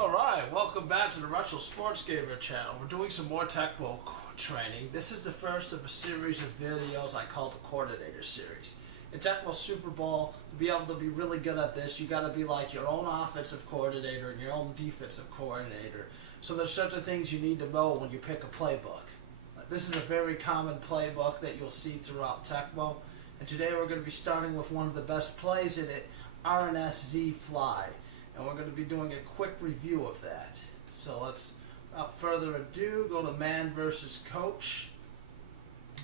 Alright, welcome back to the Retro Sports Gamer channel. We're doing some more Tecmo training. This is the first of a series of videos I call the Coordinator Series. In Tecmo Super Bowl, to be able to be really good at this, you gotta be like your own offensive coordinator and your own defensive coordinator. So there's certain things you need to know when you pick a playbook. This is a very common playbook that you'll see throughout Tecmo. And today we're going to be starting with one of the best plays in it, RNSZ Fly. And we're going to be doing a quick review of that. So let's, without further ado, go to man versus coach.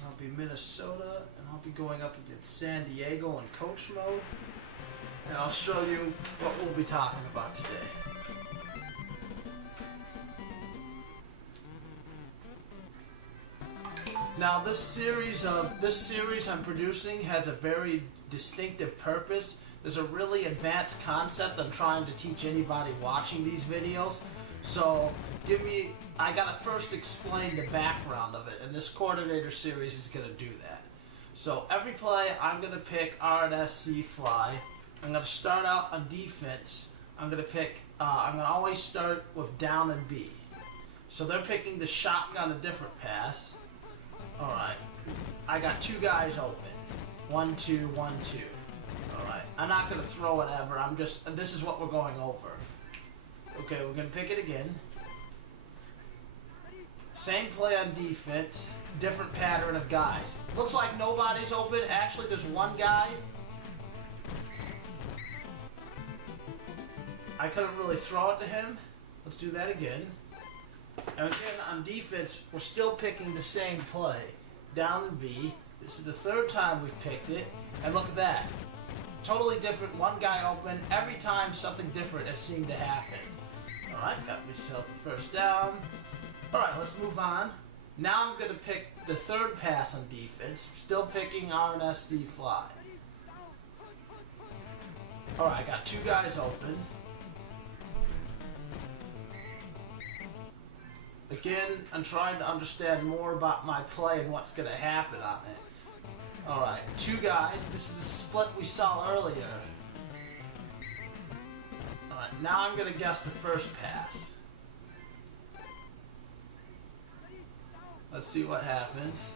I'll be Minnesota, and I'll be going up against San Diego in coach mode. And I'll show you what we'll be talking about today. Now this series I'm producing has a very distinctive purpose. There's a really advanced concept I'm trying to teach anybody watching these videos. So I gotta first explain the background of it, and this coordinator series is gonna do that. So every play I'm gonna pick RNSZ Fly. I'm gonna start out on defense. I'm gonna always start with down and B. So they're picking the shotgun, a different pass. Alright, I got two guys open. 1, 2, 1, 2. Alright, I'm not going to throw it ever, this is what we're going over. Okay, we're going to pick it again. Same play on defense, different pattern of guys. Looks like nobody's open, actually there's one guy. I couldn't really throw it to him. Let's do that again. And again, on defense, we're still picking the same play. Down and B. This is the third time we've picked it. And look at that. Totally different. One guy open. Every time something different has seemed to happen. Alright, got myself the first down. Alright, let's move on. Now I'm going to pick the third pass on defense. Still picking RNSZ Fly. Alright, I got two guys open. Again, I'm trying to understand more about my play and what's going to happen on it. Alright, two guys. This is the split we saw earlier. Alright, now I'm going to guess the first pass. Let's see what happens.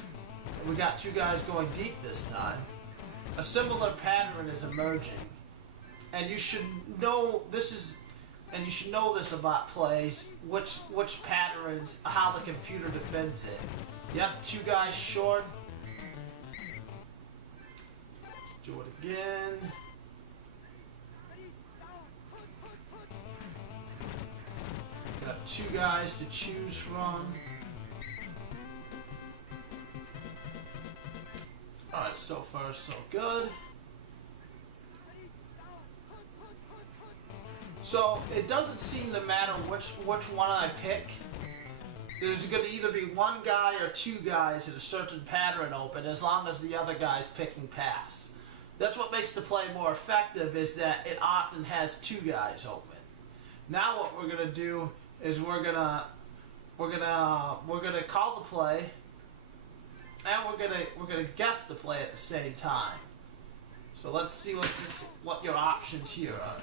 We got two guys going deep this time. A similar pattern is emerging. And you should know this about plays, which patterns, how the computer defends it. Yep, two guys short. Let's do it again. Got two guys to choose from. Alright, so far so good. So it doesn't seem to matter which one I pick. There's going to either be one guy or two guys in a certain pattern open, as long as the other guy's picking pass. That's what makes the play more effective, is that it often has two guys open. Now what we're going to do is we're gonna call the play, and we're gonna guess the play at the same time. So let's see what your options here are.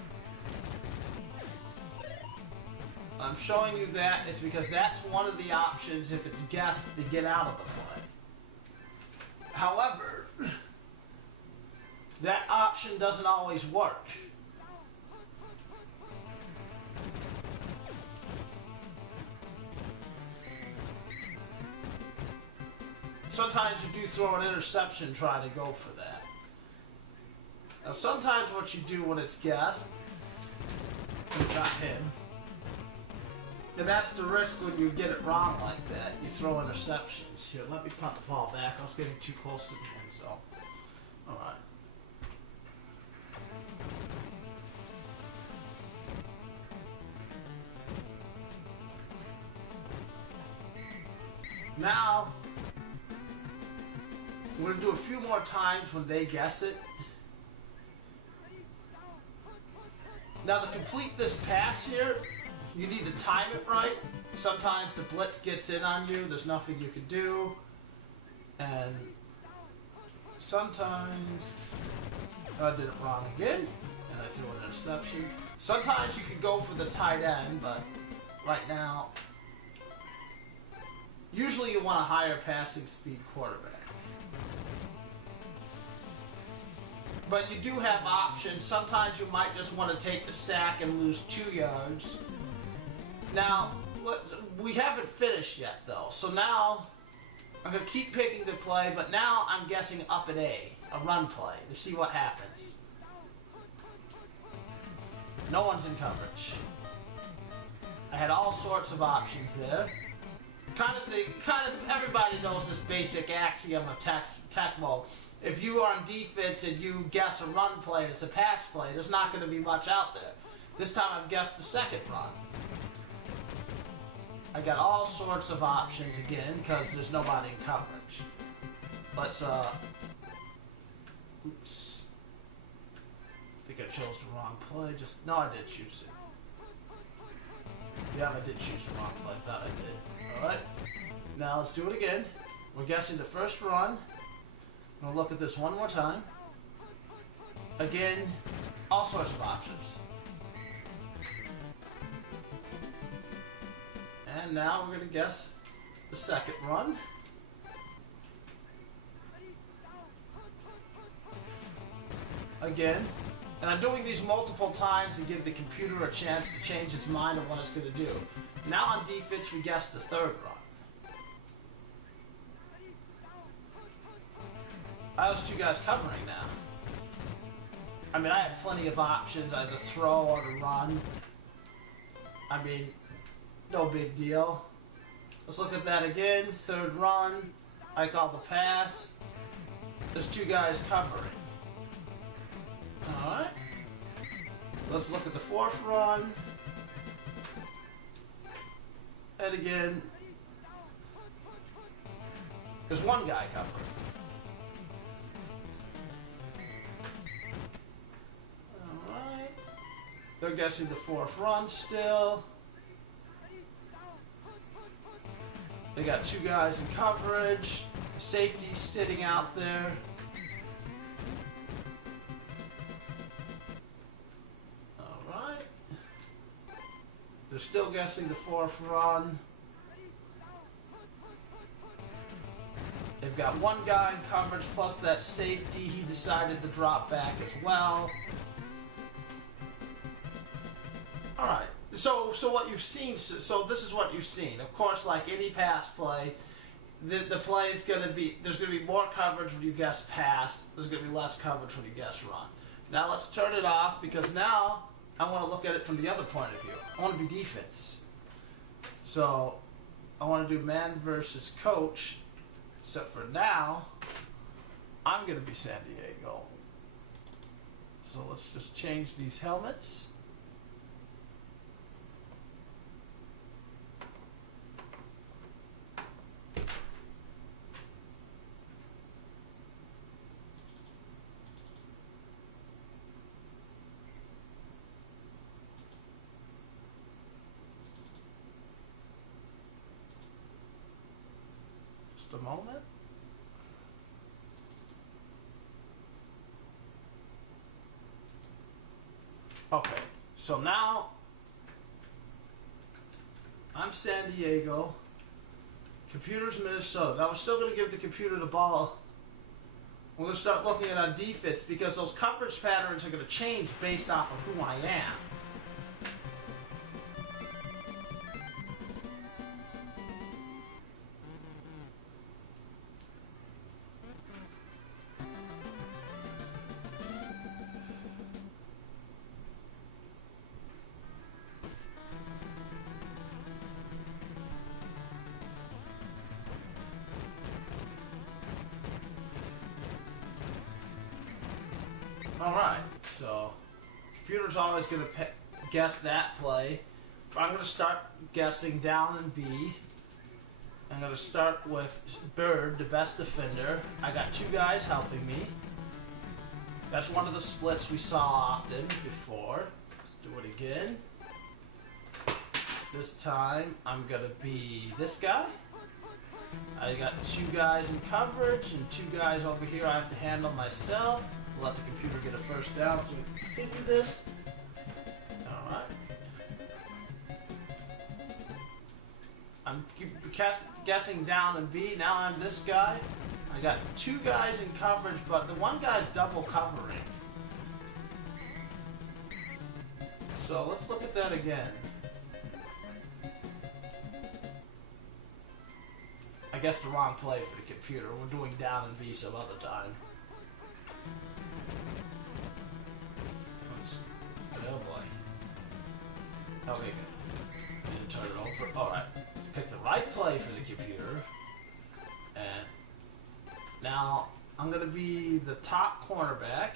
I'm showing you that it's because that's one of the options if it's guessed to get out of the play. However, that option doesn't always work. Sometimes you do throw an interception trying to go for that. Now sometimes what you do when it's guessed, we got him. And that's the risk when you get it wrong like that. You throw interceptions. Here, let me punt the ball back. I was getting too close to the end zone. Alright. Now, we're going to do a few more times when they guess it. Now to complete this pass here, you need to time it right. Sometimes the blitz gets in on you, there's nothing you can do. And sometimes I did it wrong again, and I threw an interception. Sometimes you could go for the tight end, but right now, usually you want a higher passing speed quarterback. But you do have options. Sometimes you might just want to take the sack and lose 2 yards. Now, we haven't finished yet though, so now I'm going to keep picking the play, but now I'm guessing up at A, a run play, to see what happens. No one's in coverage. I had all sorts of options there. Kind of everybody knows this basic axiom of Tecmo. If you are on defense and you guess a run play and it's a pass play, there's not going to be much out there. This time I've guessed the second run. I got all sorts of options again because there's nobody in coverage. Let's oops. I think I chose the wrong play. No, I did choose it. Yeah, I did choose the wrong play. I thought I did. Alright. Now let's do it again. We're guessing the first run. I'm gonna look at this one more time. Again, all sorts of options. And now we're gonna guess the second run. Again. And I'm doing these multiple times to give the computer a chance to change its mind of what it's gonna do. Now on defense, we guess the third run. Those 2 guys covering now. I mean, I had plenty of options, either throw or to run. I mean, no big deal. Let's look at that again. Third run. I call the pass. There's 2 guys covering. Alright. Let's look at the fourth run. And again, there's 1 guy covering. Alright. They're guessing the fourth run still. They got 2 guys in coverage. The safety's sitting out there. Alright. They're still guessing the fourth run. They've got 1 guy in coverage plus that safety. He decided to drop back as well. Alright. So what you've seen, so this is what you've seen. Of course, like any pass play, the play is going to be, there's going to be more coverage when you guess pass, there's going to be less coverage when you guess run. Now let's turn it off, because now I want to look at it from the other point of view. I want to be defense. So I want to do man versus coach, except for now, I'm going to be San Diego. So let's just change these helmets. A moment. Okay, so now I'm San Diego, computer's Minnesota. Now we're still going to give the computer the ball. We're going to start looking at our defense, because those coverage patterns are going to change based off of who I am. Alright, so computer's always going to guess that play. I'm going to start guessing down in B. I'm going to start with Bird, the best defender. I got 2 guys helping me. That's one of the splits we saw often before. Let's do it again. This time I'm going to be this guy. I got 2 guys in coverage and 2 guys over here I have to handle myself. We'll let the computer get a first down so we can continue this. guessing down in V. Now I'm this guy. I got two guys in coverage, but the one guy's double covering. So let's look at that again. I guess the wrong play for the computer. We're doing down and V some other time. Oh boy. Okay, good. Need to turn it over. Alright. Let's pick the right play for the computer. And now I'm going to be the top cornerback.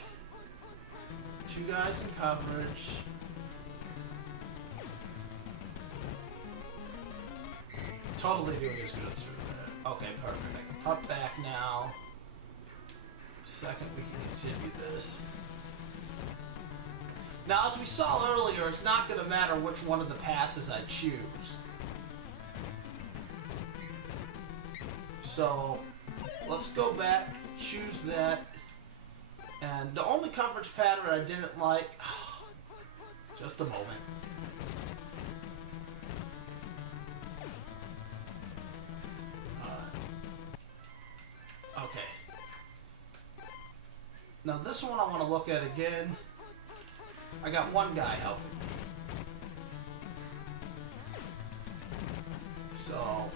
Two guys in coverage. Totally doing as good as through there. Okay, perfect. I can putt back now. Second, we can continue this. Now, as we saw earlier, it's not going to matter which one of the passes I choose. So, let's go back, choose that. And the only coverage pattern I didn't like... Just a moment. Okay. Now this one I want to look at again. I got one guy helping me. So,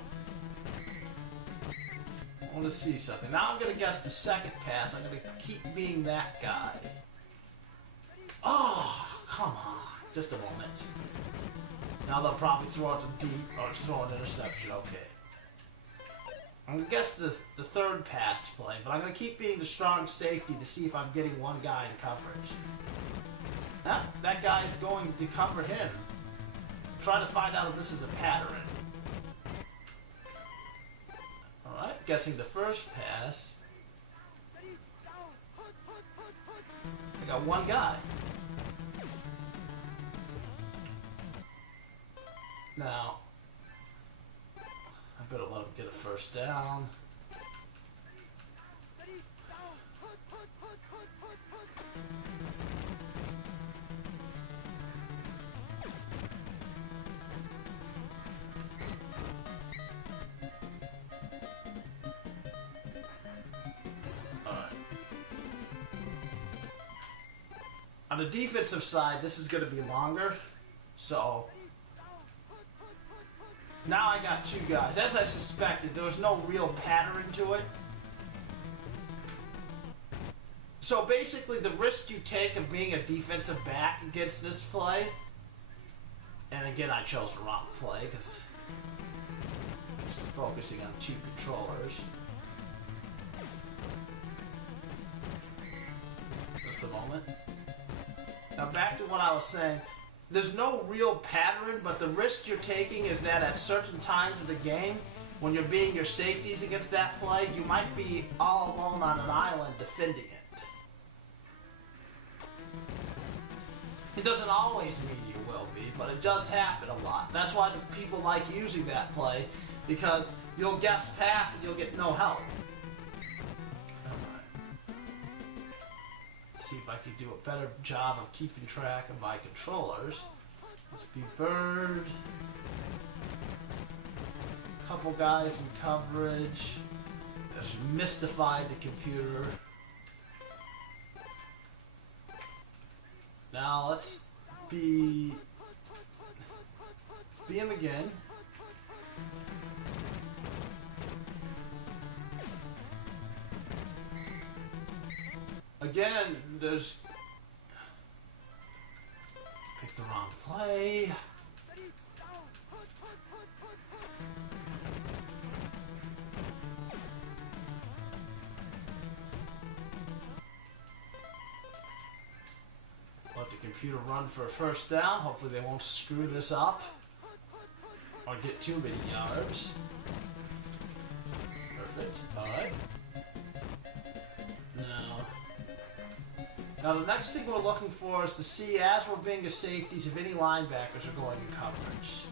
I want to see something. Now I'm going to guess the second pass. I'm going to keep being that guy. Oh, come on. Just a moment. Now they'll probably throw it to deep or throw an interception. Okay. I'm going to guess the third pass play, but I'm going to keep being the strong safety to see if I'm getting one guy in coverage. That guy is going to cover him. Try to find out if this is a pattern. Alright, guessing the first pass. I got one guy. Now, I better let him get a first down. On the defensive side, this is going to be longer, so now I got two guys. As I suspected, there was no real pattern to it. So basically, the risk you take of being a defensive back against this play, and again, I chose the wrong play because I'm focusing on two controllers. Just a moment. Now back to what I was saying, there's no real pattern, but the risk you're taking is that at certain times of the game, when you're being your safeties against that play, you might be all alone on an island defending it. It doesn't always mean you will be, but it does happen a lot. That's why people like using that play, because you'll guess pass and you'll get no help. See if I can do a better job of keeping track of my controllers. Let's be Bird. Couple guys in coverage. Just mystified the computer. Now let's be him again. Again, there's... Pick the wrong play. Let the computer run for a first down. Hopefully they won't screw this up or get too many yards. Perfect. Alright. Now the next thing we're looking for is to see, as we're being the safeties, if any linebackers are going in coverage.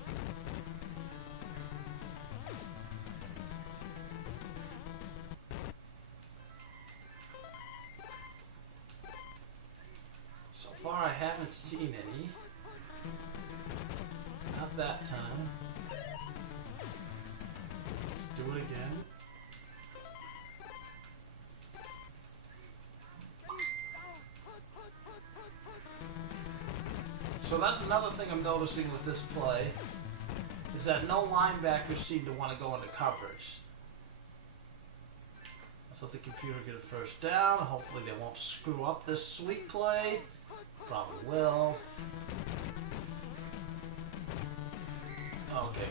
So far I haven't seen any. Not that time. do it again. So that's another thing I'm noticing with this play, is that no linebackers seem to want to go into coverage. Let's let the computer get a first down. Hopefully they won't screw up this sweep play. Probably will. Okay,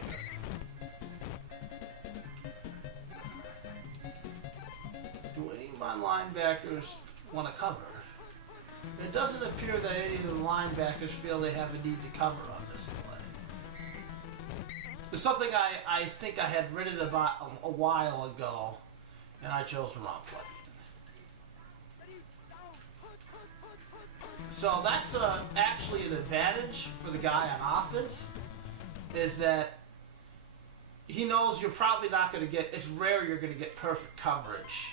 good. Do any of my linebackers want to cover? It doesn't appear that any of the linebackers feel they have a need to cover on this play. It's something I think I had written about a while ago, and I chose the wrong play. So that's actually an advantage for the guy on offense, is that he knows you're probably not going to get, it's rare you're going to get perfect coverage.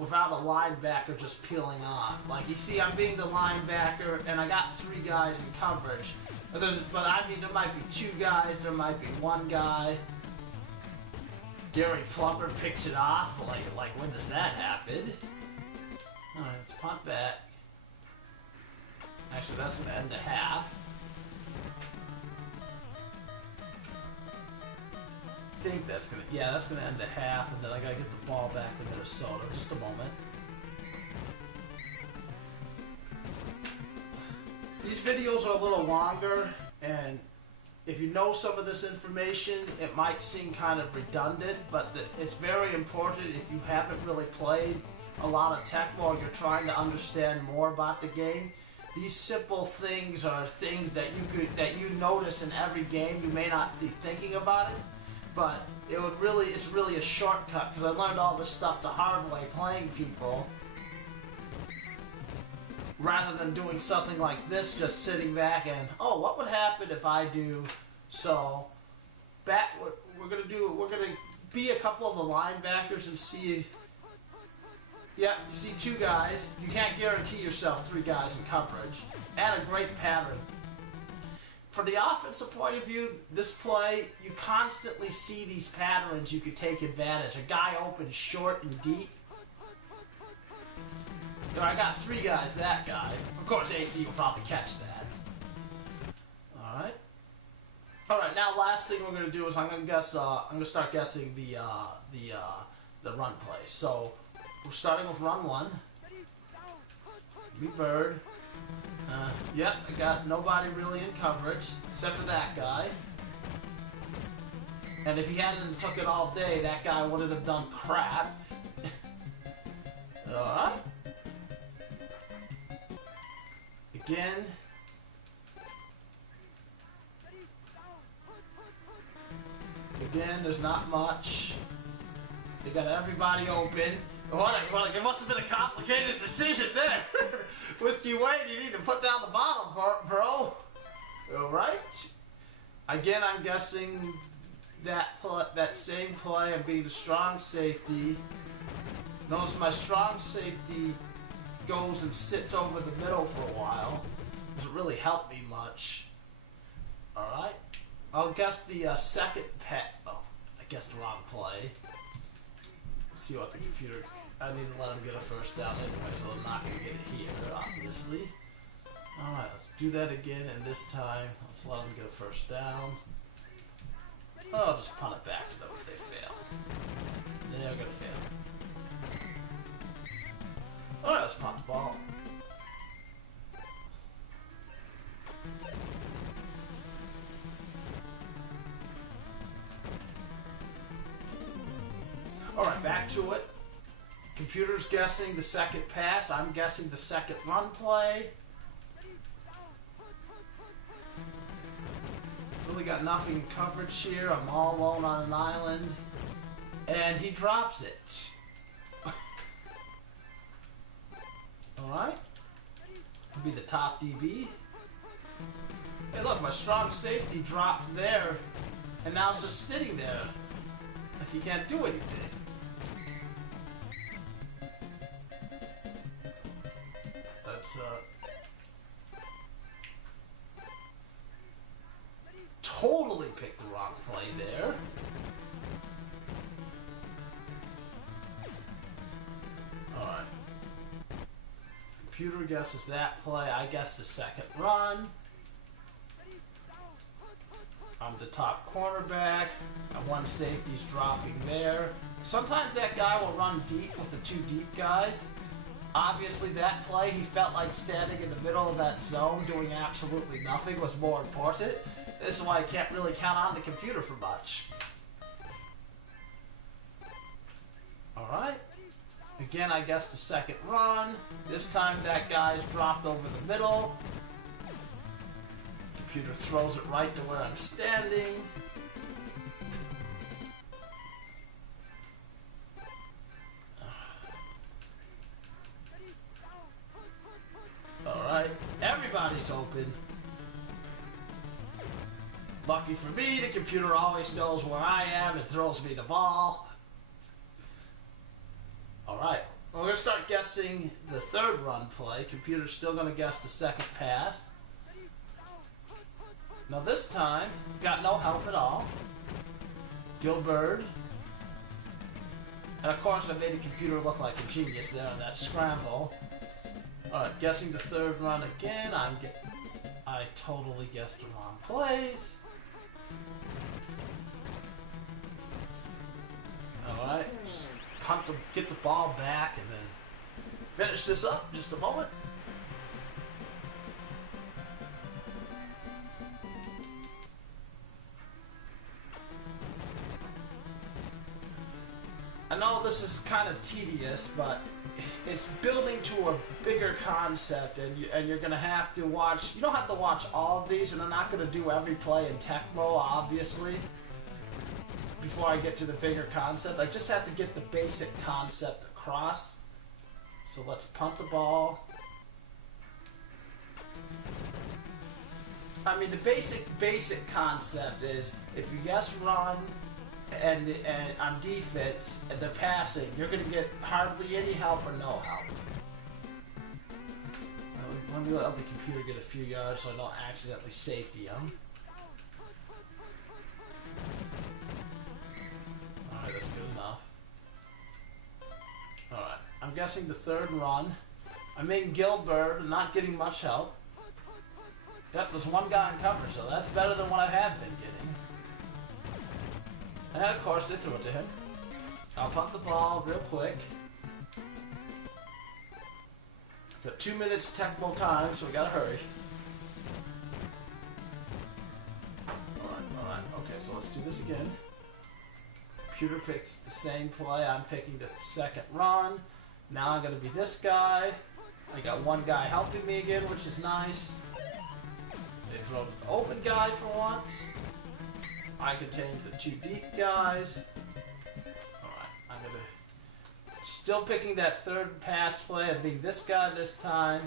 Without a linebacker just peeling on. Like, you see, I'm being the linebacker, and I got 3 guys in coverage. But I mean, there might be 2 guys, there might be 1 guy. Gary Plummer picks it off. Like when does that happen? Alright, let's punt back. Actually, that's going to end the half. I think that's going to, yeah, that's going to end the half, and then I got to get the ball back to Minnesota. Just a moment. These videos are a little longer, and if you know some of this information, it might seem kind of redundant, but it's very important if you haven't really played a lot of Tecmo or you're trying to understand more about the game. These simple things are things that you notice in every game. You may not be thinking about it, but it's really a shortcut, because I learned all this stuff the hard way playing people, rather than doing something like this, just sitting back and, oh, what would happen if I do so? We're gonna be a couple of the linebackers and see. Yeah, you see 2 guys. You can't guarantee yourself 3 guys in coverage, and a great pattern. For the offensive point of view, this play, you constantly see these patterns you could take advantage. A guy open short and deep. I got 3 guys, that guy. Of course, AC will probably catch that. Alright. Alright, now last thing we're going to do is I'm going to start guessing the run play. So, we're starting with run 1. Bird. Yep, I got nobody really in coverage, except for that guy. And if he hadn't took it all day, that guy wouldn't have done crap. Alright. Again. Again, there's not much. They got everybody open. It must have been a complicated decision there. Whiskey Wade, you need to put down the bottle, bro. Alright. Again, I'm guessing that same play and be the strong safety. Notice my strong safety goes and sits over the middle for a while. Doesn't really help me much. Alright. I'll guess the second pet. Oh, I guessed the wrong play. Let's see what the computer. I need to let him get a first down anyway, so I'm not going to get it here, obviously. Alright, let's do that again, and this time, let's let them get a first down. Oh, I'll just punt it back to them if they fail. They're going to fail. Alright, let's punt the ball. Alright, back to it. Computer's guessing the second pass. I'm guessing the second run play. Really got nothing in coverage here. I'm all alone on an island. And he drops it. Alright. Be the top DB. Hey look, my strong safety dropped there. And now it's just sitting there. Like he can't do anything. totally picked the wrong play there. Alright. Computer guesses that play. I guess the second run. I'm the top cornerback. And one safety's dropping there. Sometimes that guy will run deep with the two deep guys. Obviously, that play, he felt like standing in the middle of that zone doing absolutely nothing was more important. This is why I can't really count on the computer for much. Alright. Again, I guess the second run. This time that guy's dropped over the middle. Computer throws it right to where I'm standing. Alright, everybody's open. Lucky for me, the computer always knows where I am and throws me the ball. Alright, we're going to start guessing the third run play. Computer's still going to guess the second pass. Now this time, got no help at all. Gilbert. And of course I made the computer look like a genius there on that scramble. Alright, guessing the third run again. I totally guessed the wrong plays. Alright, just get the ball back and then finish this up in just a moment. I know this is kind of tedious, but it's building to a bigger concept, and you're going to have to watch. You don't have to watch all of these, and I'm not going to do every play in Tecmo, obviously, before I get to the bigger concept. I just have to get the basic concept across. So let's punt the ball. I mean, the basic concept is if you guess run and on defense and they're passing, you're going to get hardly any help or no help. Let me let the computer get a few yards so I don't accidentally safety him. Alright, that's good enough. Alright, I'm guessing the third run. I'm making Gilbert, not getting much help. Yep, there's one guy in coverage, so that's better than what I had been getting. And of course, they threw it to him. I'll punt the ball real quick. Got 2 minutes Tecmo time, so we gotta hurry. Alright, okay, so let's do this again. Computer picks the same play. I'm picking the second run. Now I'm gonna be this guy. I got one guy helping me again, which is nice. They throw the open guy for once. I contain the two deep guys. Alright, I'm gonna... Still picking that third pass play and being this guy this time.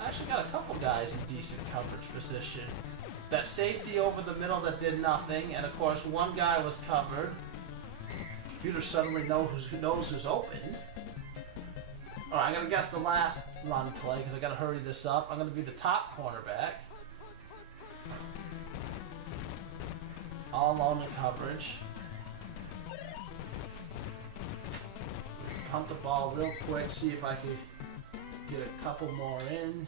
I actually got a couple guys in decent coverage position. That safety over the middle that did nothing, and of course one guy was covered. Computer suddenly knows who's open. Alright, I'm gonna guess the last run play because I gotta hurry this up. I'm gonna be the top cornerback. All alone in coverage. Pump the ball real quick, see if I can get a couple more in.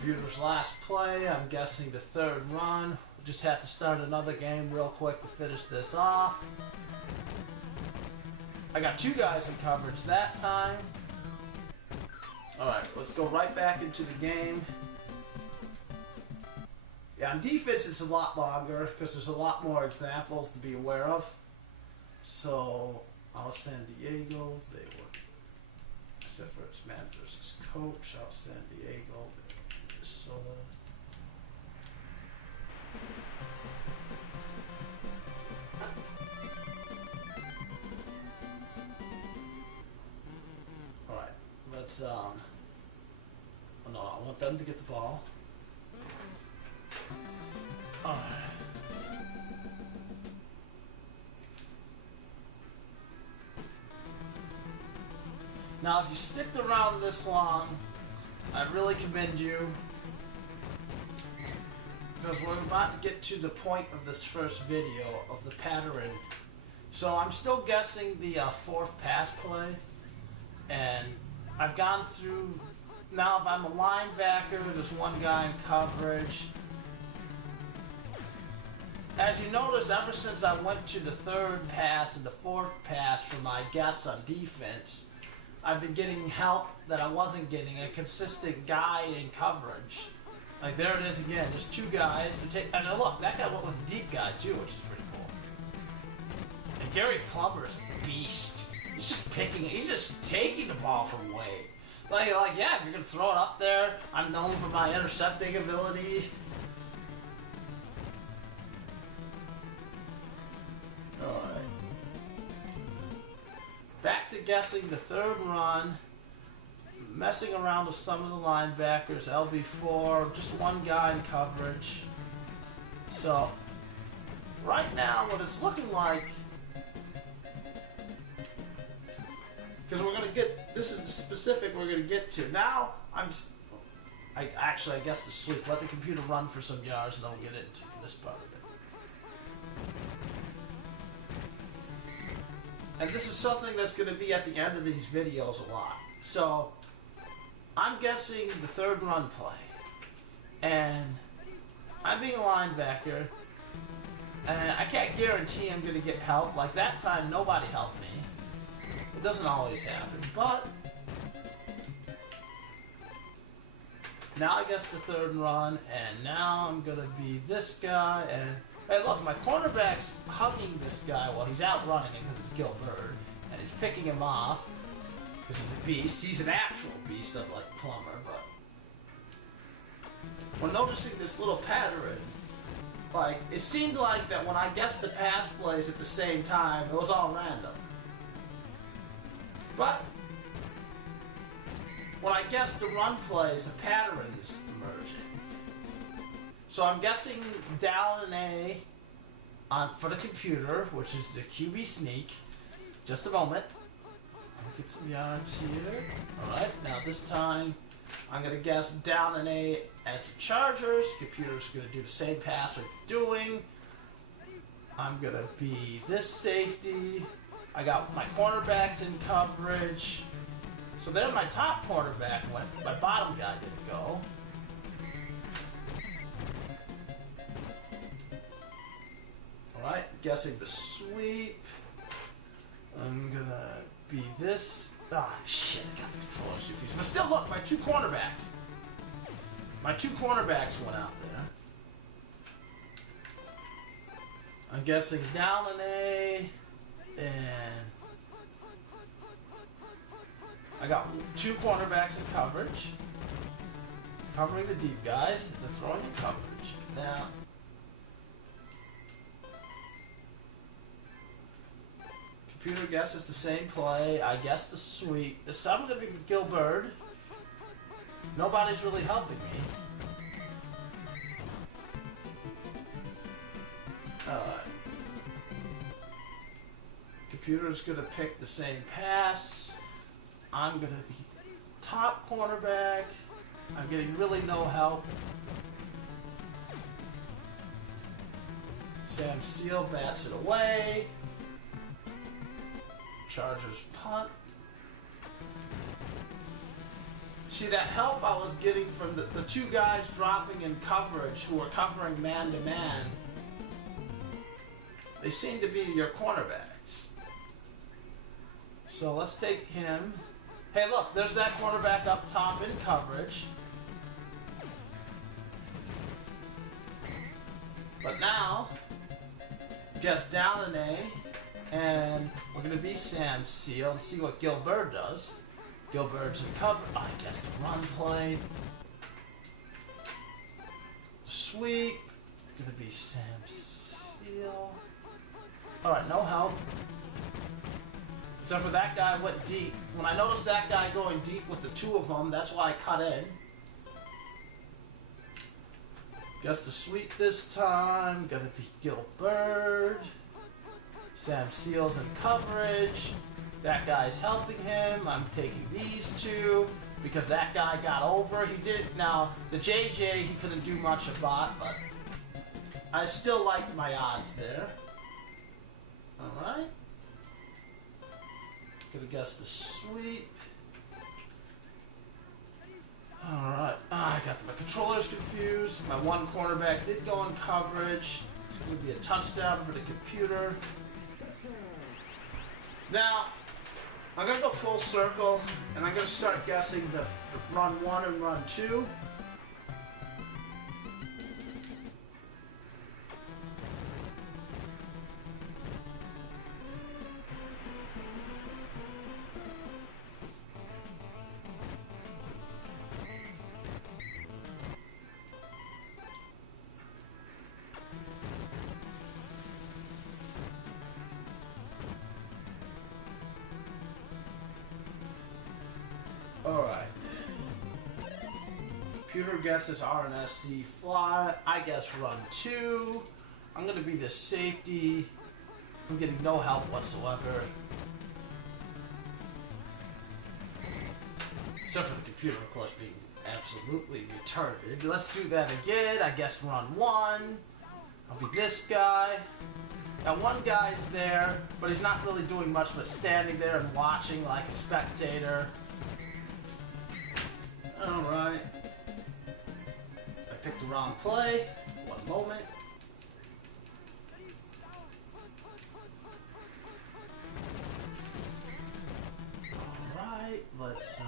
Computer's last play, I'm guessing the third run. Just have to start another game real quick to finish this off. I got two guys in coverage that time. Alright, let's go right back into the game. Yeah, on defense it's a lot longer because there's a lot more examples to be aware of. So, San Diego, they were, except for it's man versus coach, San Diego, Minnesota. Alright, let's Oh, no, I want them to get the ball. Alright. Now, if you sticked around this long, I really commend you. Because we're about to get to the point of this first video of the pattern. So I'm still guessing the fourth pass play. And I've gone through, now if I'm a linebacker, there's one guy in coverage. As you notice, ever since I went to the third pass and the fourth pass for my guess on defense, I've been getting help that I wasn't getting, a consistent guy in coverage. Like there it is again, there's two guys. And look, that guy went with a deep guy too, which is pretty cool. And Gary Plummer's a beast. He's just he's just taking the ball from Wade. Like yeah, if you're gonna throw it up there, I'm known for my intercepting ability. Alright. Back to guessing the third run. Messing around with some of the linebackers, LB4, just one guy in coverage. So, right now, what it's looking like, because we're going to get, this is the specific we're going to get to. Now, I guess the sweep. Let the computer run for some yards and then we'll get into this part of it. And this is something that's going to be at the end of these videos a lot. So, I'm guessing the third run play, and I'm being a linebacker, and I can't guarantee I'm going to get help. Like that time, nobody helped me. It doesn't always happen, but now I guess the third run, and now I'm going to be this guy, and hey look, my cornerback's hugging this guy while he's out running it because it's Gilbert, and he's picking him off. This is a beast. He's an actual beast, unlike Plummer, but when noticing this little pattern, like, it seemed like that when I guessed the pass plays at the same time, it was all random. But when I guessed the run plays, a pattern is emerging. So I'm guessing down an A for the computer, which is the QB sneak. Just a moment. Get some yards here. Alright, now this time I'm going to guess down an A as the Chargers. Computer's going to do the same pass we're doing. I'm going to be this safety. I got my cornerbacks in coverage. So there my top cornerback went. My bottom guy didn't go. Alright, guessing the sweep. I'm going to be this. Ah, shit, I got the controllers confused. But still, look, my two cornerbacks. My two cornerbacks went out there. I'm guessing down an A, and I got two cornerbacks in coverage. Covering the deep guys, they're throwing in coverage. Now, computer guesses the same play. I guess the sweep. This time I'm going to be Gilbert. Nobody's really helping me. Alright. Computer's going to pick the same pass. I'm going to be top cornerback. I'm getting really no help. Sam Seal bats it away. Chargers punt. See, that help I was getting from the two guys dropping in coverage who are covering man-to-man, they seem to be your cornerbacks. So let's take him. Hey, look, there's that cornerback up top in coverage. But now, guess down an A. And we're going to be Sam Seal and see what Gilbert does. Gilbert's in cover. I guess the run play. Sweep. Going to be Sam Seal. Alright, no help. Except for that guy went deep. When I noticed that guy going deep with the two of them, that's why I cut in. Guess the sweep this time. Gonna be Gilbert. Sam Seals in coverage. That guy's helping him. I'm taking these two because that guy got over. He did. Now, the JJ, he couldn't do much about, but I still liked my odds there. Alright. Gonna guess the sweep. Alright. I got my controllers confused. My one cornerback did go in coverage. It's gonna be a touchdown for the computer. Now, I'm gonna go full circle, and I'm gonna start guessing the run 1 and run 2. Alright. Computer guesses RNSC fly. I guess run 2. I'm going to be the safety. I'm getting no help whatsoever. Except for the computer, of course, being absolutely retarded. Let's do that again. I guess run 1. I'll be this guy. Now one guy's there, but he's not really doing much but standing there and watching like a spectator. Alright. I picked the wrong play. One moment. Alright, let's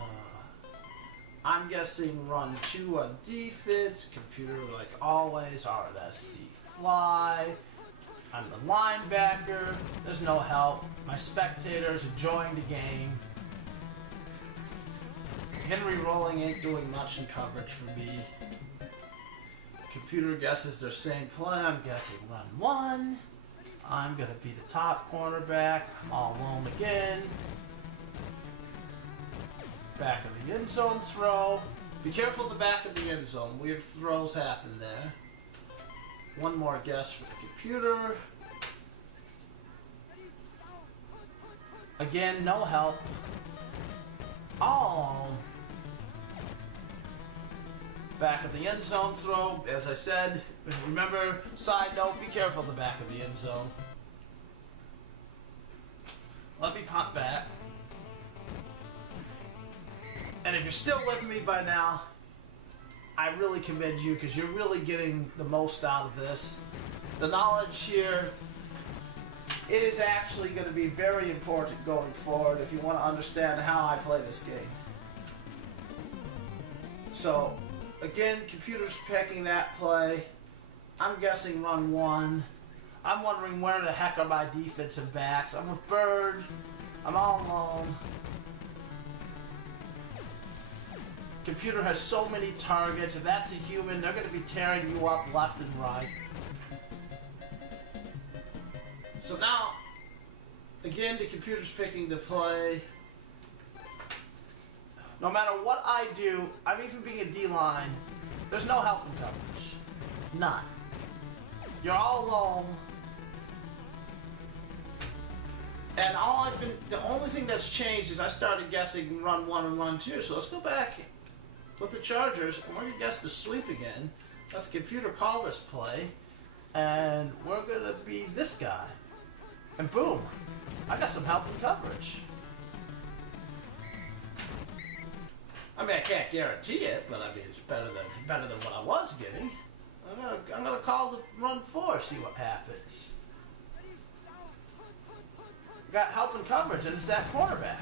I'm guessing run 2 on defense. Computer like always. RNSC fly. I'm the linebacker. There's no help. My spectators enjoying the game. Henry Rolling ain't doing much in coverage for me. Computer guesses their same play. I'm guessing run 1. I'm going to be the top cornerback. I'm all alone again. Back of the end zone throw. Be careful the back of the end zone. Weird throws happen there. One more guess for the computer. Again, no help. All alone. Back of the end zone throw. As I said, remember, side note, be careful the back of the end zone. Let me pop back. And if you're still with me by now, I really commend you because you're really getting the most out of this. The knowledge here is actually going to be very important going forward if you want to understand how I play this game. So, again, computer's picking that play. I'm guessing run 1. I'm wondering where the heck are my defensive backs. I'm with Bird. I'm all alone. Computer has so many targets. If that's a human, they're going to be tearing you up left and right. So now, again, the computer's picking the play. No matter what I do, I'm even being a D-line, there's no help in coverage. None. You're all alone. And the only thing that's changed is I started guessing run 1 and run 2. So let's go back with the Chargers, and we're going to guess the sweep again. Let the computer call this play, and we're going to be this guy. And boom, I got some help in coverage. I mean, I can't guarantee it, but I mean, it's better than what I was getting. I'm gonna call the run 4, see what happens. Got help in coverage, and it's that quarterback.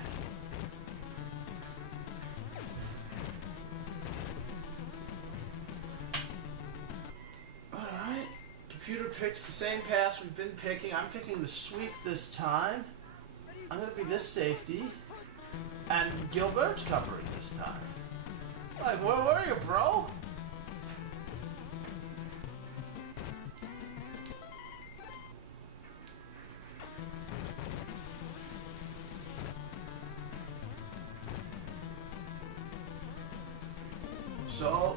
Alright. Computer picks the same pass we've been picking. I'm picking the sweep this time. I'm going to be this safety. And Gilbert's covering this time. Like, where were you, bro? So,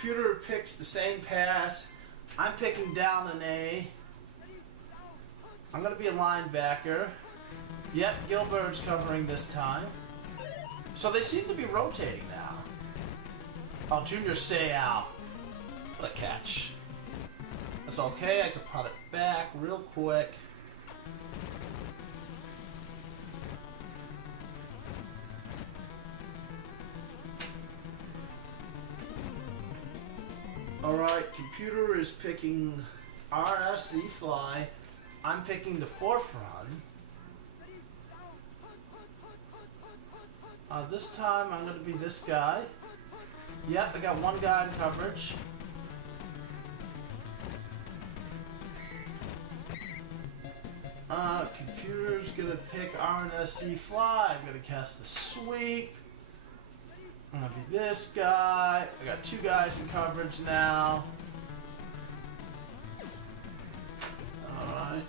computer picks the same pass. I'm picking down an A. I'm going to be a linebacker. Yep, Gilbert's covering this time. So they seem to be rotating now. Oh, Junior Seau. What a catch. That's okay, I can punt it back real quick. Alright, computer is picking RSE fly. I'm picking the fourth run. This time I'm going to be this guy. Yep, I got one guy in coverage. Computer's going to pick RSE fly. I'm going to cast the sweep. I'm going to be this guy. I got two guys in coverage now. Alright.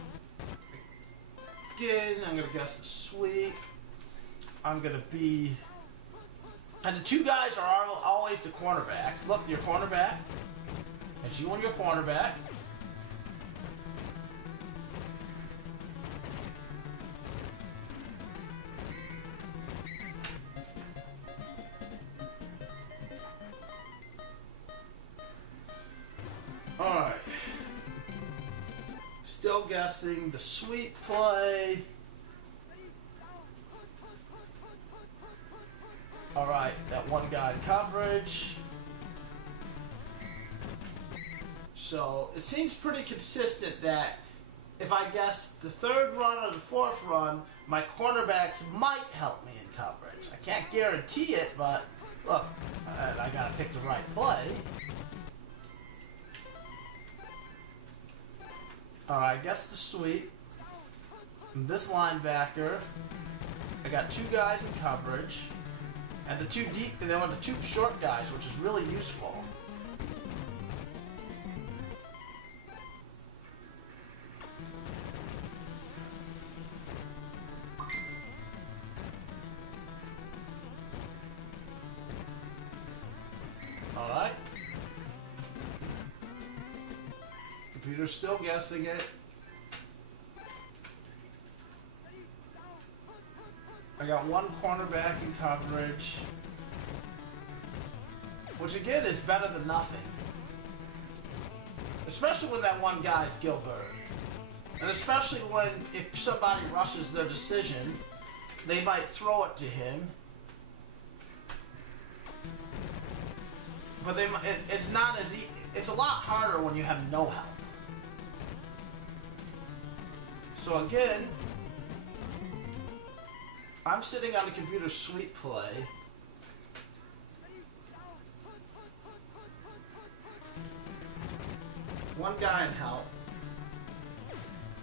Again, I'm going to guess the sweep. I'm going to be... And the two guys are always the cornerbacks. Look, your cornerback. It's you and your cornerback. Alright. Still guessing the sweep play. Alright, that one guy in coverage. So it seems pretty consistent that if I guess the third run or the fourth run, my cornerbacks might help me in coverage. I can't guarantee it, but look, I gotta pick the right play. Alright, guess the sweep. This linebacker. I got two guys in coverage. And the two deep, they went the two short guys, which is really useful. Alright. Computer's still guessing it. I got one cornerback in coverage, which again is better than nothing. Especially when that one guy's Gilbert. And especially when, if somebody rushes their decision, they might throw it to him. But it's not as easy. It's a lot harder when you have no help. So again, I'm sitting on the computer sweep play. One guy in help.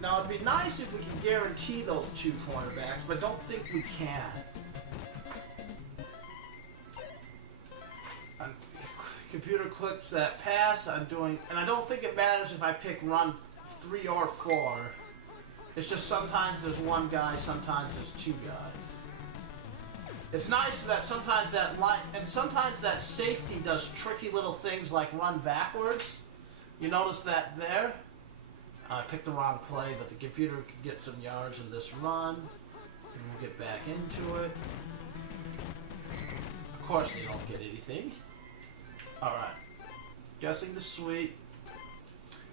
Now it'd be nice if we could guarantee those two cornerbacks, but I don't think we can. Computer clicks that pass. I'm doing, and I don't think it matters if I pick run 3 or 4. It's just sometimes there's one guy, sometimes there's two guys. It's nice that sometimes that line, and sometimes that safety does tricky little things like run backwards. You notice that there? I picked the wrong play, but the computer could get some yards in this run. And we'll get back into it. Of course they don't get anything. Alright. Guessing the sweep.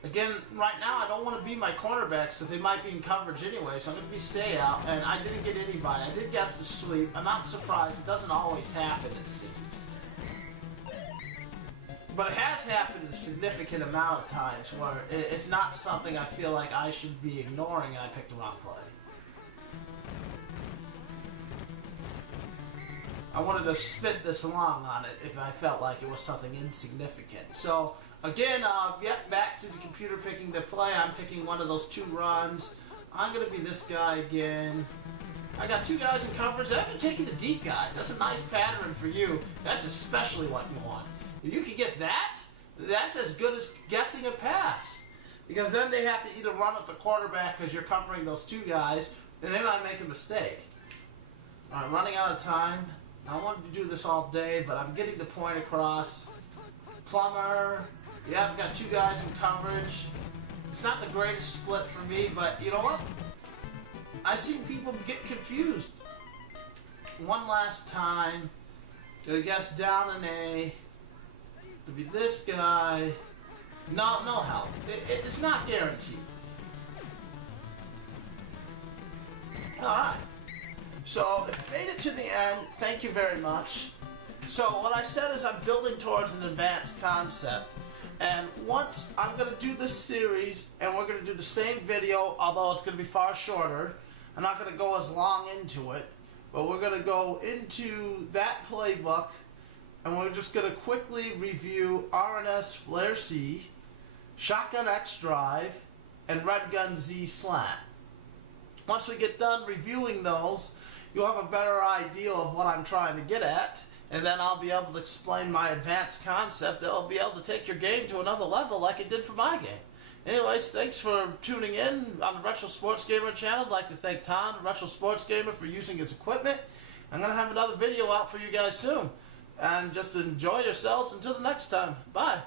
Again, right now I don't want to be my cornerbacks because they might be in coverage anyway, so I'm going to be stay out, and I didn't get anybody. I did guess the sweep. I'm not surprised. It doesn't always happen, it seems. But it has happened a significant amount of times where it's not something I feel like I should be ignoring and I picked the wrong play. I wanted to spit this along on it if I felt like it was something insignificant. So, again, back to the computer picking the play. I'm picking one of those two runs. I'm going to be this guy again. I got two guys in coverage. I've been taking the deep guys. That's a nice pattern for you. That's especially what you want. If you can get that, that's as good as guessing a pass. Because then they have to either run at the quarterback because you're covering those two guys, and they might make a mistake. All right, running out of time. I wanted to do this all day, but I'm getting the point across. plumber. Yeah, I've got 2 guys in coverage. It's not the greatest split for me, but you know what? I see people get confused. One last time, I guess down an A, to be this guy. No help. It's not guaranteed. Alright. So, if you made it to the end, thank you very much. So, what I said is I'm building towards an advanced concept. And once I'm going to do this series, and we're going to do the same video, although it's going to be far shorter. I'm not going to go as long into it, but we're going to go into that playbook, and we're just going to quickly review RNS Flare C, Shotgun X Drive, and Red Gun Z Slant. Once we get done reviewing those, you'll have a better idea of what I'm trying to get at, and then I'll be able to explain my advanced concept that'll be able to take your game to another level like it did for my game. Anyways, thanks for tuning in on the Retro Sports Gamer channel. I'd like to thank Tom, the Retro Sports Gamer, for using his equipment. I'm going to have another video out for you guys soon. And just enjoy yourselves until the next time. Bye.